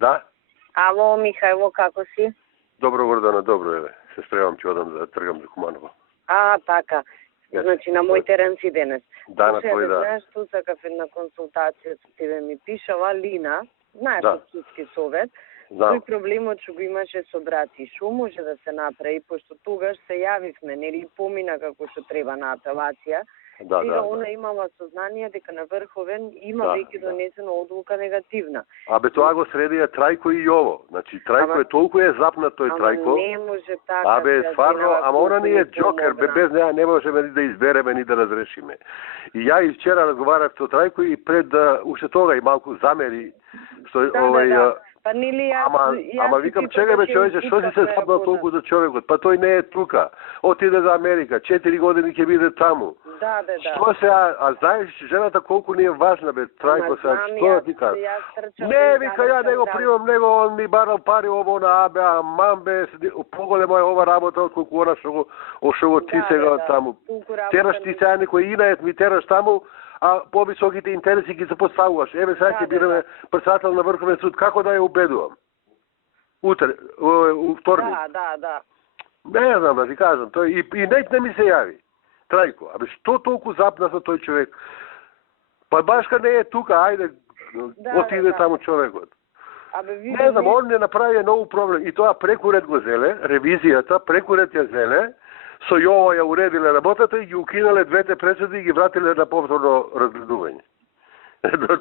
Да? Ало, Михајло, како си? Добро, Гордана, добро е. Се спремам, ќе одам да тргам за Куманово. Така. Значи, на мој терен си денес. Да, на твој, да. Знаеш, ту сакав една консултација со тебе ми пишала Лина, знаеш, од Судски совет. Тој проблемот што го имаше со брат и што може да се направи, пошто тогаш се јавивме, нели, помина како што треба на апелација. Сега она имала сознание дека на Врховен има веќе донесена одлука негативна. Абе тоа го средија Трајко и Јово. Значи Трајко е толку е запнат тој Трајко. Ама не може така. Абе стварно, ама она не е џокер, без неа не можеме ни да избереме ни да разрешиме. И ја и вчера разговарав со Трајко и пред уште тога и малку замери што Па нели ама викам, чекај бе човече, што си се запнал толку за човекот? Па тој не е тука. Отиде за Америка, 4 години ќе биде таму. Да. Што се, а знаеш жената колку ни е важна бе, Трајко сега, што ти кажа? Не, вика, ја не го примам него, он ми барал пари ово на абе, а мамбе, поголема е ова работа од колку она што го ти сега таму. Тераш ти сега некој инаец ми тераш таму, а повисоките интереси ги запоставуваш. Еве сега ќе бидеме председател на Врховен суд, како да ја убедувам? Утре, вторник. Да. Не знам да ти кажам, тој и не ми се јави. Трајко, абе што толку запна за тој човек? Па башка не е тука, ајде, отиде таму човекот. Не знам, он не направи ново проблем. И тоа прекурет го зеле, ревизијата, прекурет ја зеле, со Јово ја уредиле работата и ги укинале двете пресуди и ги вратиле на повторно разгледување.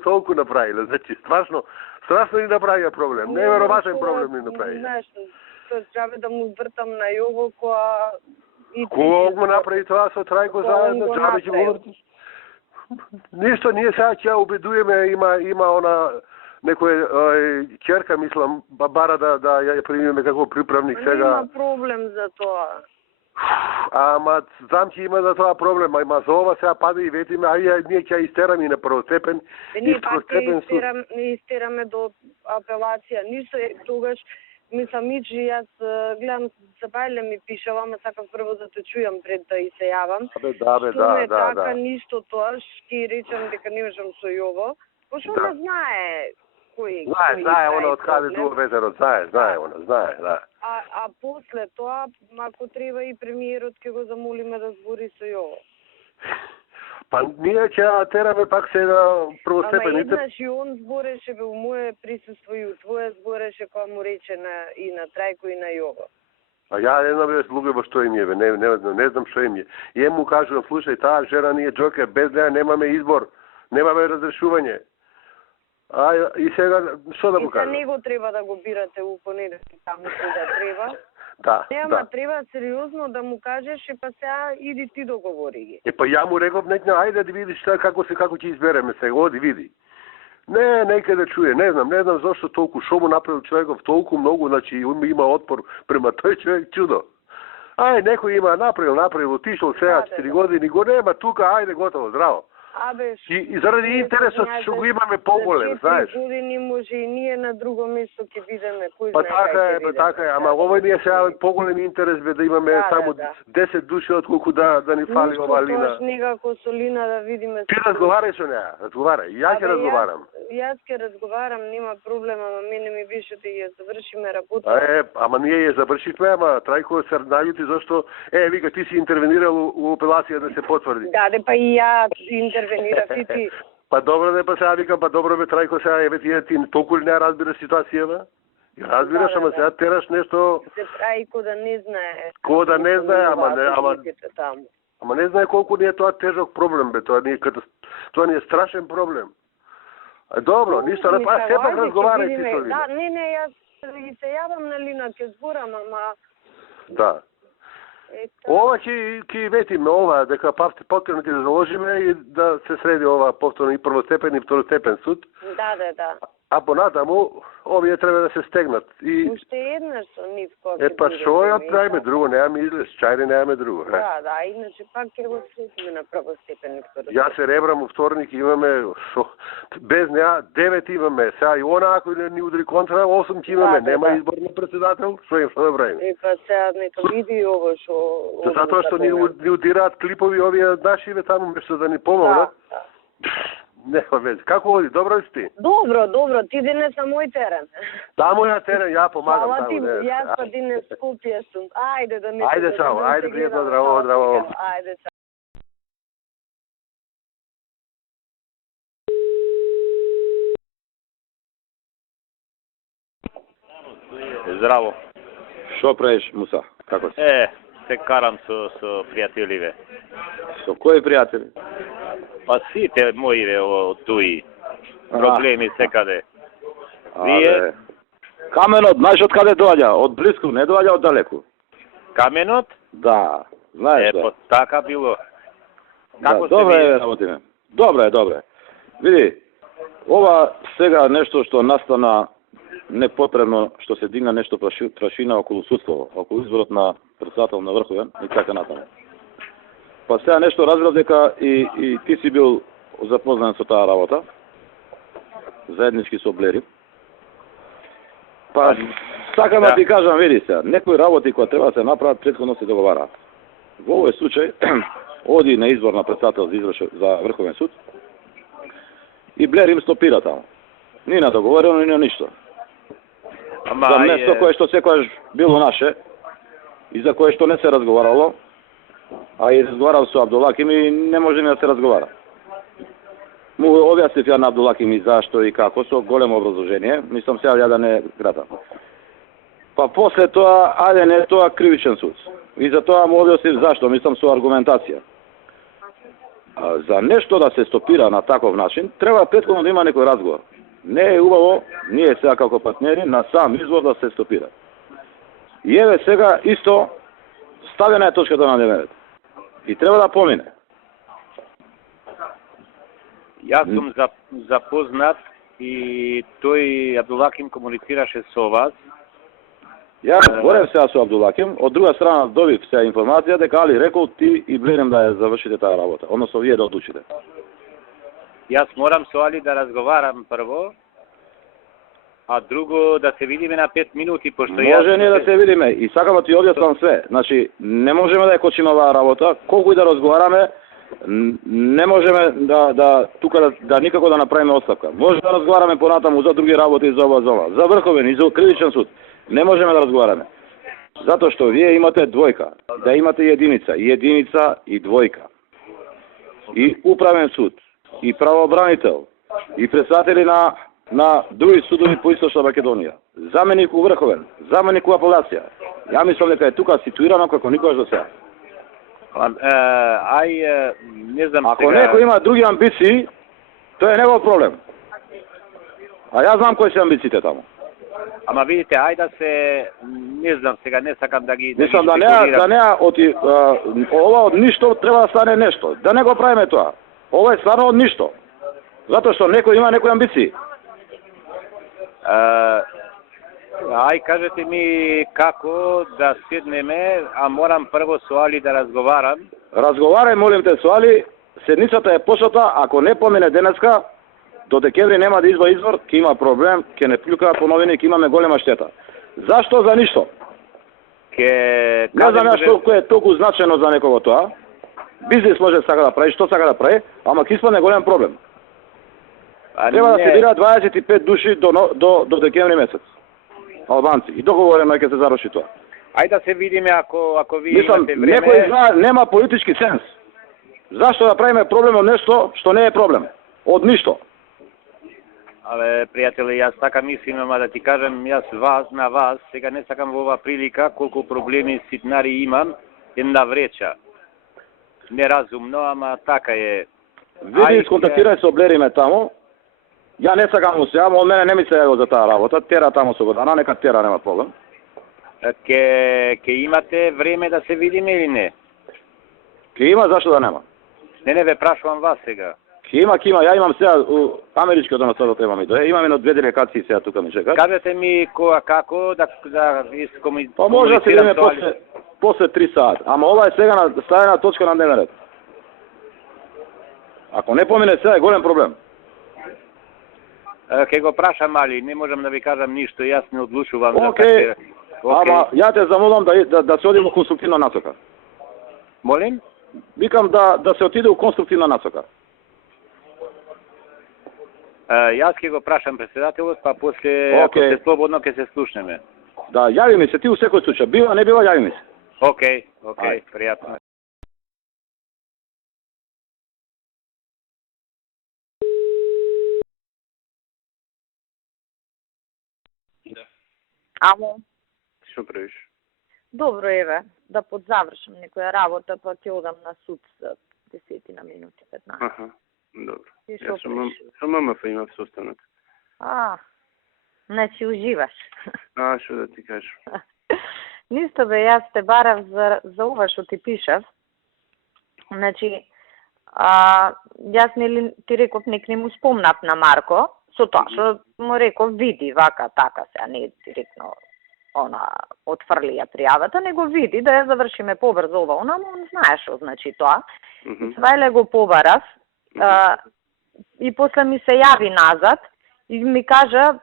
Толку направиле, значи, страшно ни направија проблем. Неверојатен проблем ни направија. Знаеш, тоа треба да му вртам на Јово која Кој го направи тоа со Трајко заедно, џабе ќе го вртиш? Ништо, ние сега ќе убедуваме, има она некој ќерка, мислам, бара да ја примиме како приправник сега. Нема проблем за тоа. Ама знам ќе има за тоа проблем, ама за ова сега пада и ветиме, ние ќе истераме и на првостепен и второстепен суд. Ние истераме до апелација, ништо е тогаш. Мислам, Миджи, јас гледам, Сабајле ми пишава, ама сакам прво да те чујам пред да и се јавам. Да. Така, ништо тоа, ќе речам дека не можам со Јово, пошто она знае кој... Знае, она од каде дуо ветерот, знае, да. А после тоа, ако треба и премиерот ќе го замолиме да збори со Јово. Па ние ќе тераме пак сега првостепените. Ама еднаш и он збореше бе у моје присуство и у твое збореше кога му рече и на Трајко и на Јово. А ја не знам луѓе што им е, не знам што им е. И му кажувам, слушај, таа жена ни е џокер, без неа немаме избор, немаме разрешување. И сега, што да му кажам? И за него треба да го бирате у понеделник, таму кога треба. Да. Треба сериозно да му кажеш, па сега иди ти договори ги. Па ја му реков, ајде да видиш како ќе избереме сега, оди види. Не, нека да чуе, не знам зашто толку, шо му направил човеков толку многу, значи има отпор према тој човек, чудо. Некој има направил, отишол сега 4 години, го нема тука, ајде готово, здраво. И заради интересот што го имаме поголем, знаеш. 4 години може и ние на друго место ќе бидеме, кој знае кај ќе бидеме. Така е, ама овој ни е сега поголем интерес бе да имаме само 10 души отколку да ни фали ова Лина. Ништо некако со Лина да видиме. Ти разговарај со неа, разговарај, ја ќе разговарам. Јас ќе разговарам, нема проблем, ама мене ми беше да ја завршиме работа. Ама ние ја завршивме, ама Трајко се најути зашто вика ти си интервенирал у апелација да се потврди. Да, па и ја интервенирав и ти. Па добро па сега викам, па добро бе Трајко сега ти толку ли не разбираш ситуацијава? Разбираш, ама сега тераш нешто. Се прави ко да не знае. Ко да не знае, ама не знае колку ни е тоа тежок проблем бе, тоа ни е страшен проблем. Добро, ништо, сепак разговарај ти со Лина. Да, не, јас ги се јавам на Лина, ќе зборам, ама... Да. Ова ќе ветиме, дека повторно ќе заложиме и да се среди ова повторно и првостепен и второстепен суд. Да. А понатаму, овие треба да се стегнат. Уште еднаш со нив кој па што ја правиме друго, немаме излез, чајде немаме друго. Да, иначе пак ќе го сретиме на првостепен и второстепен. Ја се ребрам у вторник, имаме, без неа 9 имаме, сега и она ако ни удри контра, 8 ќе имаме, нема избор на председател, што да правиме? Па сега нека види ово што... Затоа што ни удираат клипови овие нашиве таму, мешто да ни помогнат. Нема веќе. Како оди? Добро си ти? Добро, ти денес на мој терен. Таму ја терен, ја помагам таму. таму. Јас па денес Скопје сум. Ајде да не. Ајде чао, ајде пријатно, здраво. Ајде чао. Здраво. Што правиш, Муса? Како си? Се карам со пријателиве. Со кои пријатели? Па сите моиве од туи. Проблеми секаде. Вие? Каменот, знаеш од каде доаѓа? Од близко, не доаѓа од далеку. Каменот? Да, знаеш да. Така било. Како добре е, работиме. Добре. Види, ова сега нешто што настана непотребно, што се дигна нешто прашина околу судство, околу изборот на председател на Врховен и така натаму. Па сега нешто разбрав дека и ти си бил запознан со таа работа, заеднички со Блери. Па сакам да ти кажам, види сега, некои работи кои треба да се направат претходно се договараат. Во овој случај оди на избор на председател за Врховен суд и Блер им стопира таму. Ни на договорено, ни на ништо. За место кое што секојаш било наше и за кое што не се разговарало, а и разговарав со Абдулаким и не може ни да се разговара. Му објаснив ја на Абдулаким и зашто и како, со големо образложение, мислам сега ја да не гратам. Па после тоа, ајде не тоа кривичен суд. И за тоа му објаснив зашто, мислам со аргументација. За нешто да се стопира на таков начин, треба претходно да има некој разговор. Не е убаво, ние сега како партнери, на сам извор да се стопира. И еве сега исто ставена е точката на дневен ред. И треба да помине. Јас сум запознат и тој Абдулаким комуницираше со вас. Јас говорев сега со Абдулаким, од друга страна добив сега информација дека Али рекол ти и Блерем да ја завршите таа работа, односно вие да одлучите. Јас морам со Али да разговарам прво, а друго да се видиме на 5 минути, пошто може не да се видиме и сакам да ти објаснам све. Значи, не можеме да ја кочиме оваа работа, колку и да разговараме, не можеме да тука да никако да направиме оставка. Може да разговараме понатаму за други работи, за ова, за ова, за Врховен и за кривичен суд. Не можеме да разговараме. Затоа што вие имате двојка, да имате единица и двојка. И управен суд, и правообранител, и председатели на други судови по Источна Македонија, заменик у Врховен, заменик у апелација. Ја мислам дека е тука ситуирано како никогаш до сега. Не знам. Ако некој има други амбиции, тоа е негов проблем. А јас знам кои се амбициите таму. Ама видите, ајде да се, не знам сега, не сакам да ги мислам да не ова од ништо треба да стане нешто. Да не го правиме тоа. Ова е стварно од ништо. Затоа што некој има некои амбиции. Ај кажете ми како да седнеме, а морам прво со Али да разговарам. Разговарај, молим те, со Али. Седницата е почната, ако не помине денеска, до декември нема да изба избор, ќе има проблем, ќе не плюкаат по новини, ќе имаме голема штета. Зашто? За ништо. Не знам што кој е толку значено за некого тоа. Бизнес може сака да прави, што сака да прави, ама ќе испадне голем проблем. Треба да се бира 25 души до декември месец. Албанци. И договорено е ќе се зароши тоа. Ајде да се видиме ако ви имате време. Некој знае, нема политички сенс. Зашто да правиме проблем од нешто што не е проблем? Од ништо. Абе, пријатели, јас така мислим, ама да ти кажам, јас на вас, сега не сакам во оваа прилика, колку проблеми ситнари имам, една вреча. Неразумно, ама така е. Види, сконтактирај со Блериме таму. Ја не сакам му се, ама од мене не ми се јаво за таа работа. Тера таму со Годана, нека тера, нема проблем. Ке имате време да се видиме или не? Ке има, зашто да нема? Не, ве прашувам вас сега. Ке има. Ја имам сега америчкото насадот имам и тоа. Имам едно 2 делегации сега тука ми чекаат. Кажете ми како да искомуницирам. Па може да се видиме после 3 саат. Ама ова е сега ставена точка на дневен ред. Ако не помине сега е голем проблем. Ке го прашам, Али, не можам да ви кажам ништо, јас не одлучувам. Океј, ама ја те замолам да се оди во конструктивна насока. Молим? Викам да се отиде у конструктивна насока. Јас ќе го прашам председателот, па после, ако се слободно, ќе се слушнеме. Да, јави ми се, ти у секој случај. Бива, не бива, јави ми се. Океј, пријатно. Амо. Што правиш? Добро, еве, да подзавршам некоја работа, па ќе одам на суд за 10 минути, 15. Аха, добро. Јас со ММФ имав состанок. Значи уживаш. Што да ти кажам? Нисто бе, јас те барав за ова што ти пишав. Значи, јас нели ти реков нек не му спомнав на Марко, со тоа што му реков види вака така се, не директно отфрли ја пријавата, него види да ја завршиме побрзо ова, он знае што значи тоа. Свајле го побарав и после ми се јави назад и ми кажа,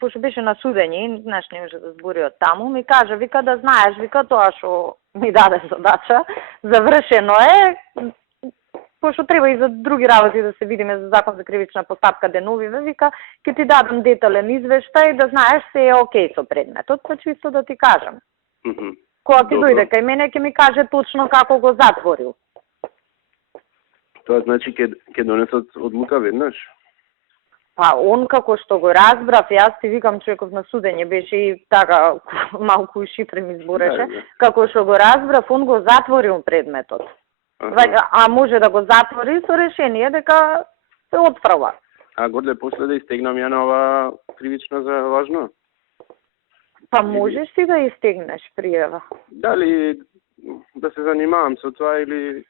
пошто беше на судење, знаеш, не може да збори од таму, ми кажа, вика да знаеш, вика тоа што ми даде задача, завршено е, пошто треба и за други работи да се видиме за закон за кривична постапка деновиве, вика, ќе ти дадам детален извештај да знаеш се е окей со предметот, па чисто да ти кажам. Кога ќе дојде кај мене, ќе ми каже точно како го затворил. Тоа значи ќе донесат одлука веднаш? Па, он како што го разбрав, јас ти викам човеков на судење, беше и така малку шифри ми збореше, како што го разбрав, он го затворил предметот. А може да го затвори со решение дека се отфрла. А годле после да истегнам ја на ова кривична за важно? Па можеш ти да истегнеш пријава. Дали да се занимавам со тоа или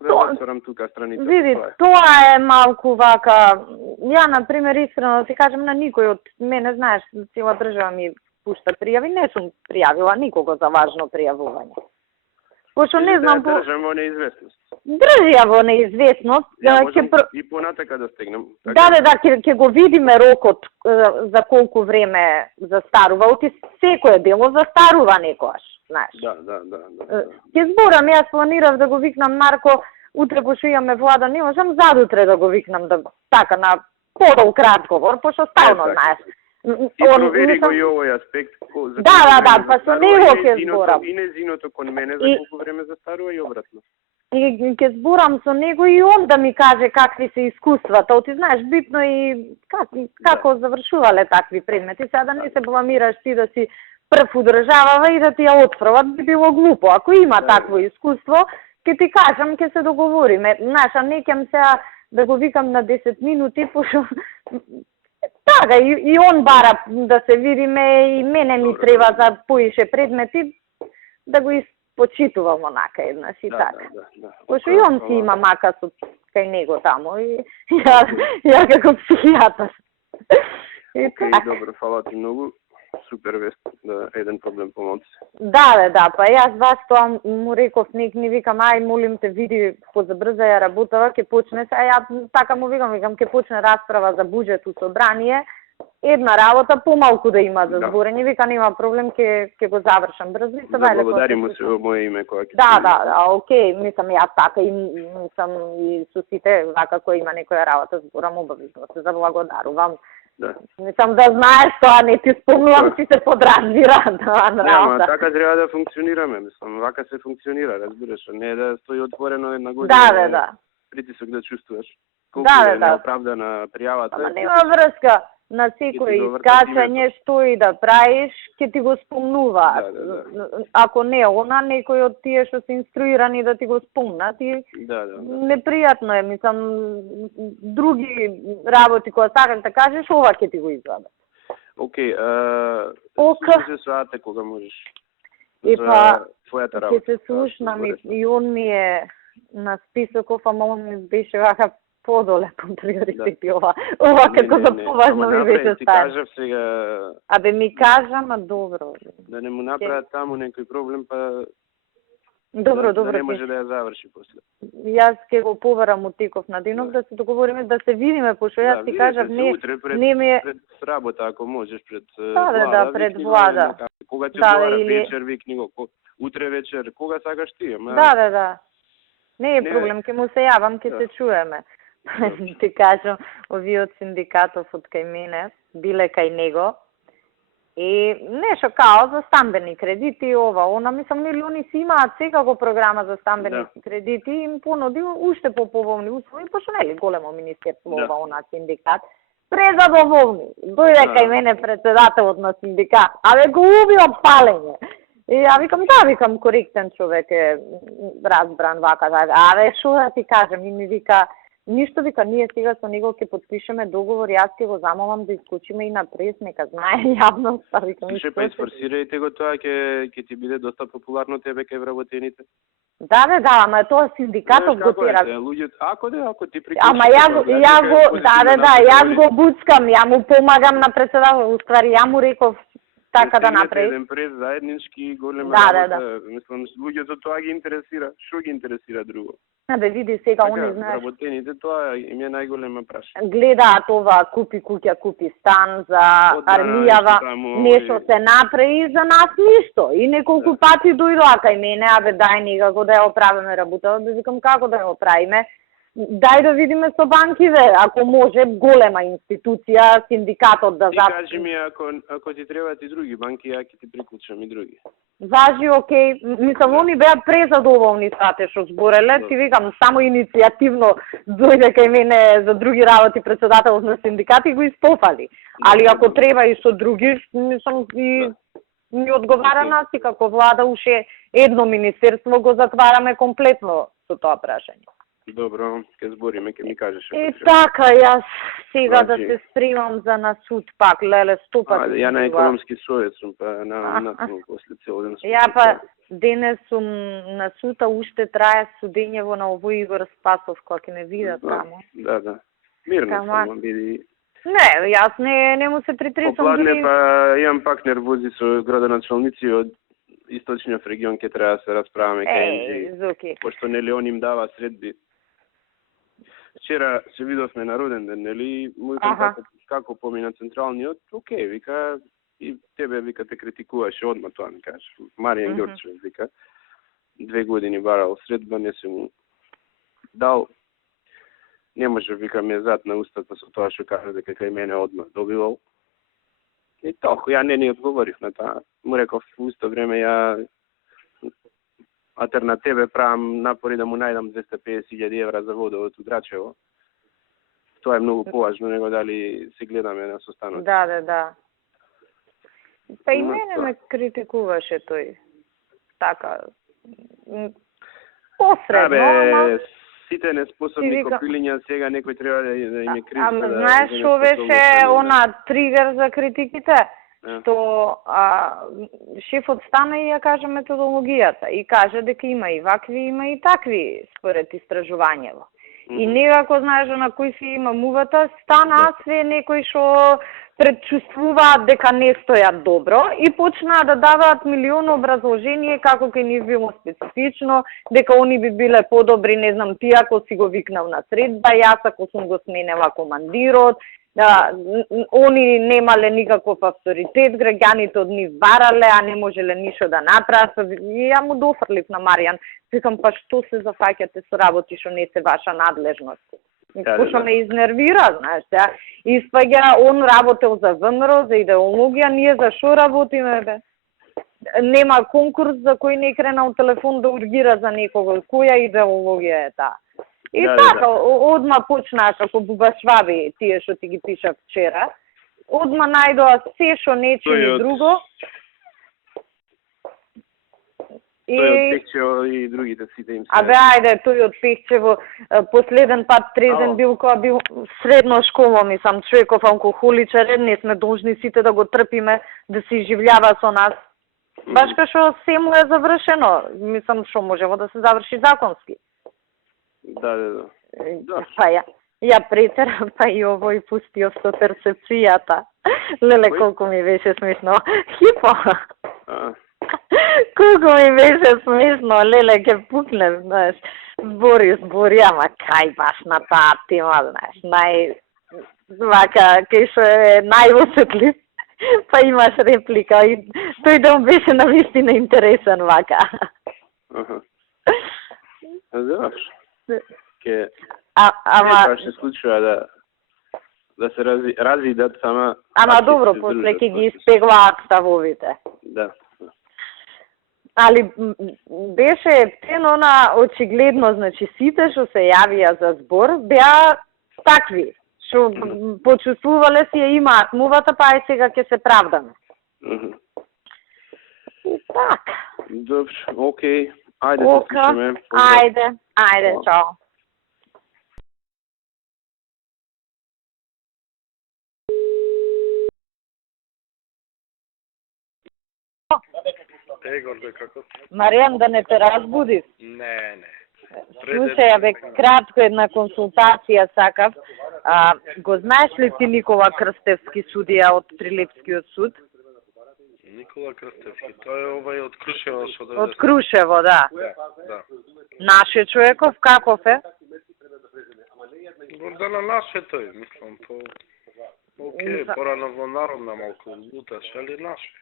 да отворам тука страница? Види, тоа е малку вака, ја например искрено ти кажам на никој од мене, знаеш, цела држава ми пушта пријави, не сум пријавила никого за важно пријавување. Пошто не знам... Држам во неизвестност. Држи ја во неизвестност. И понатака да стегнам. Да, ќе го видиме рокот за колку време застарува. Оти секој дело застарува некојаш, знаеш. Да. Ќе зборам, јас планирав да го викнам Марко, утре пошто имаме влада, не можам задутре да го викнам да така на подолг разговор, пошто стално знаеш. Ти провери го и овој аспект. Да, па со него ќе зборам. И незиното кон мене за колку време застарува и обратно. И ќе зборам со него и он да ми каже какви се искуствата. Ти знаеш, битно и како завршувале такви предмети. Сега да не се бламираш ти да си прв удржавава и да ти ја отфрлат, би било глупо. Ако има такво искуство, ќе ти кажам, ќе се договориме. Знаеш, а не ќам сега да го викам на 10 минути, пошто така, и он бара да се видиме и мене ми треба за поише предмети да го испочитувам онака еднаш и така. Пошто и он си има мака со кај него таму и ја како психијатар. Океј, добро, фала ти многу. Супер вест, да еден проблем помоци. Да, па јас вас тоа му реков, нек ни викам, ај молим те види, позабрза ја работава, ќе почне се, ја така му викам, ќе почне расправа за буџет у собрание, една работа помалку да има за зборење, вика нема проблем, ќе го завршам брзо. Да, благодарим му се во моје име која ќе. Да, океј, мислам јас така и мислам и со сите вака кој има некоја работа зборам обавезно се заблагодарувам. Мислам да знаеш тоа, не ти спомнувам, си се подразбира на работа. Нема, така треба да функционираме, мислам, вака се функционира, разбираш, не да стои отворено една година. Да. Притисок да чувствуваш. Колку е неоправдана пријавата. Ама нема врска. На секој искачање што и да правиш, ќе ти го спомнува. Ако не она, некој од тие што се инструирани да ти го спомнат и непријатно е, мислам, други работи кои сакаш да кажеш, ова ќе ти го извадат. Океј, слушаш се соате кога можеш за твојата работа. Ќе се слушнам и он ми е на списоков, ама он ми беше вака подоле по приоритети ова како за поважно ми беше ти кажав сега. Абе ми кажа, ма добро. Да не му направат таму некој проблем, па добро. Да не може да ја заврши после. Јас ќе го побарам од теков на денов да се договориме да се видиме, пошто јас ти кажав не ми е пред работа ако можеш пред пред влада. Кога ќе договара вечер викни го, утре вечер, кога сакаш ти? Да. Не е проблем, ќе му се јавам, ќе се чуеме. Ти кажам, овие од синдикатов од кај мене биле кај него и нешто као за стамбени кредити, ова, она, мислам, нели они си имаат секако програма за стамбени кредити и им понуди уште по-поволни услови, пошто нели големо министерство ова, она синдикат, презадоволни. Дојде кај мене председателот на синдикат, абе го уби од палење. И ја викам, коректен човек е, разбран вака, абе, шо да ти кажем, и ми вика, ништо, вика, ние сега со него ќе подпишеме договор, јас ќе го замолам да искочиме и на прес, нека знае јавноста, викам. Слушај, па изфорсирајте го тоа, ќе ти биде доста популарно тебе кај вработените. Да, ама тоа синдикатот го тера. Ако ти приклучиш... Ама јас го буцкам, ја му помагам на председател, уствари, ја му реков така да направи. Еден през заеднички голема работа. Мислам, луѓето тоа ги интересира. Шо ги интересира друго? Абе, види сега, они знаеш. Вработените тоа им е најголема прашање. Гледаат ова, купи куќа, купи стан за армијава, нешто се направи за нас ништо. И неколку пати дојдоа кај мене, абе дај некако да ја оправиме работата, да викам како да ја оправиме. Дај да видиме со банкиве, ако може, голема институција, синдикатот да запиши. Ти кажи ми, ако ти требаат и други банки, ја ќе ти приклучам и други. Важи, окей. Мислам, они беа презадоволни сате што збореле. Ти викам, само иницијативно дојде кај мене за други работи председателот на синдикат и го испофали. Али ако треба и со други, мислам, и ни одговара нас и како влада уште едно министерство го затвараме комплетно со тоа прашање. Добро, ќе збориме, ќе ми кажеш. И така, јас сега да се стримам за на суд пак, леле, 100 пати. Ја на економски совет сум, па на после цел ден. Ја па денес сум на суд, а уште трае судењево на овој Игор Спасов, кој ќе ме видат таму. Да. Мирно само биди. Не, јас не му се притресам. Попладне, па имам пак нервози со градоначалници од источниот регион, ќе треба да се расправаме кај пошто нели он им дава средби. Вчера се видовме на роден ден, нели, му викам како помина централниот, окей, вика, и тебе, вика, те критикуваше одма тоа, ми кажеш. Маријан Ѓорчев, вика, 2 години барал средба, не се му дал, не може, вика, ме зад на устата со тоа што кажа дека кај мене одма добивал. И толку, ја не ни одговорив на тоа. Му реков, в исто време ја на тебе правам напори да му најдам 250.000 евра за водовод у Драчево. Тоа е многу поважно него дали се гледаме на состанок. Да. Па и мене ме критикуваше тој. Така. Посредно, ама... Сите неспособни копилиња сега некој треба да им е крив. Ама знаеш што беше она тригер за критиките? Што шефот стана и ја кажа методологијата и кажа дека има и вакви, има и такви според истражувањево. И некако, знаеш, на кој си има мувата, стана све некои што предчувствуваат дека не стојат добро и почнаа да даваат милион образложение како кај нив било специфично, дека они би биле подобри, не знам, ти ако си го викнал на средба, јас ако сум го сменела командирот, они немале никаков авторитет, граѓаните од нив барале, а не можеле ништо да направат. И ја му дофрлив на Маријан. Викам, па што се зафаќате со работи што не се ваша надлежност? Пошто ме изнервира, знаеш, испаѓа, он работел за ВМРО, за идеологија, ние за шо работиме, бе? Нема конкурс за кој не кренал телефон да ургира за некого, која идеологија е таа? И така, одма почнаа како бубашваби, тие што ти ги пишав вчера. Одма најдоа се што нече и друго. Тој од Пехчево и другите сите им се... Абе, ајде, тој од Пехчево, последен пат трезен бил кога бил средно школа, мислам, човеков алкохоличар, не сме должни сите да го трпиме, да се изживљава со нас. Баш кај што се му е завршено, мислам, што можево да се заврши законски. Да. Па ја претера, па и овој пустио со перцепцијата. Леле, колку ми беше смешно. Хипо! Колку ми беше смешно, леле, ке пукнем, знаеш. Збори, ама кај баш на таа тема, знаеш. Вака, кај што е најосетлив, па имаш реплика и тој да му беше навистина интересен, вака. Ама ще случува да се развидат, сама... Ама добро, после ќе ги испеглаат ставовите. Да. Али беше птено на очигледно, значи сите што се јавија за збор беа такви, што почувствувале си ја имаат мувата, па и сега ќе се правдаме. И така. Добро, окей. Ајде, се слушаме. Ајде, чао. Егор, како? Маријан, да не те разбудив? Не. Слушај, бе, кратко една консултација сакав. Го знаеш ли ти Никола Крстевски, судија од Прилепскиот суд? Никола Крстевски, тој е овај од Крушево што дојде. Од Крушево, да. Да. Наше човеков, каков е? Да на наше тој, мислам, окей, порано во народна малку луташ, али наше.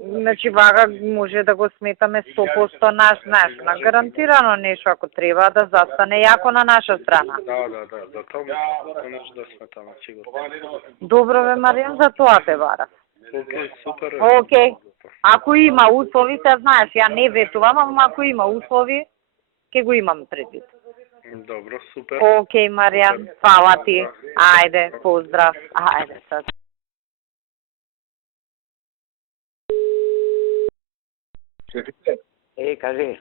Значи, вага може да го сметаме 100% наш, на гарантирано нешто, ако треба да застане јако на наша страна. Да, тоа може да сметаме, сигурно. Добро бе, Маријан, за тоа те барав. Окей, супер. Окей. Ако има услови, се знаеш, ја не ветувам, ама ако има услови, ќе го имам предвид. Добро, супер. Окей, Маријан, фала ти. Ајде, поздрав. Ајде, сад. Кажи.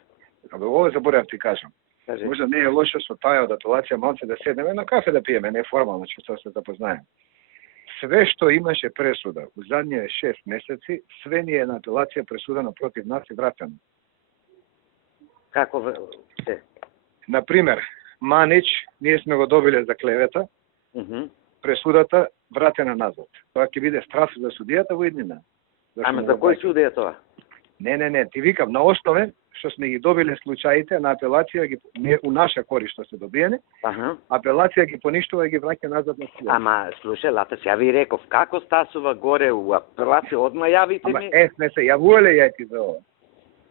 Абе, ово заборав ти кажам. Кажи. Може не е лошо со таа датулација малце да седнеме на кафе да пиеме, не формално, што се запознаеме. Све што имаше пресуда у задние 6 месеци, све ни е на апелација пресудено против нас и вратено. Како се? Например, Манич, ние сме го добиле за клевета, пресудата вратена назад. Тоа ќе биде штраф за судијата во иднина. Ама за кој суд е тоа? Не, ти викам, на основе што сме ги добиле случаите на апелација ги у наша корист што се добиене, апелација ги поништува и ги враќа назад на судијата. Ама слушај, Латас, ја ви реков, како стасува горе у апелација, одма јавите ми. Ама сме се јавувале јаки за ова.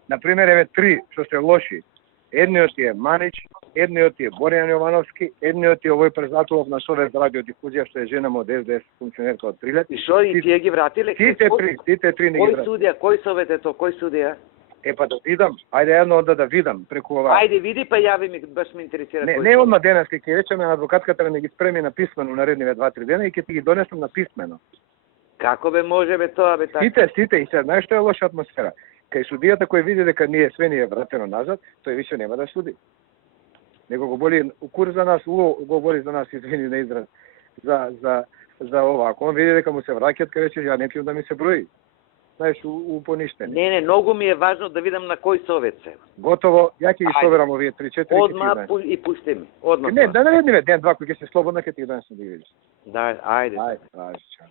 Например, еве 3 што се лоши. Едниот е Манич, едниот е Боријан Јовановски, едниот е овој Презатулов на Совет за радиодифузија што е жена од СДС функционерка од Прилеп. И што и тие ги вратиле? Сите три не ги вратиле. Кој судија, кој совет е тоа, кој судија? Па да видам, ајде едно да видам преку ова. Ајде види па јави ми, баш ме интересира кој. Не одма денес ќе речеме на адвокатката да не ги спреми на писмено наредниве 2-3 дена и ќе ти ги донесам на писмено. Како бе може бе тоа бе така? Сите и сега знаеш што е лоша атмосфера. Кај судијата кој види дека све ни е вратено назад, тој више нема да суди. Него го боли укур за нас, го боли за нас, извини на израз, за ова. Ако он види дека му се враќат, кај рече, ја не пијам да ми се брои. Знаеш, у поништени. Не, многу ми е важно да видам на кој совет се. Готово, ја ќе ги проверам овие 3-4. Одма и пушти ми. Одма. Не, да наредниме ден-два кој ќе се слободна, ќе ти ги донесам да ги видиш. Да, ајде. Ајде, чао.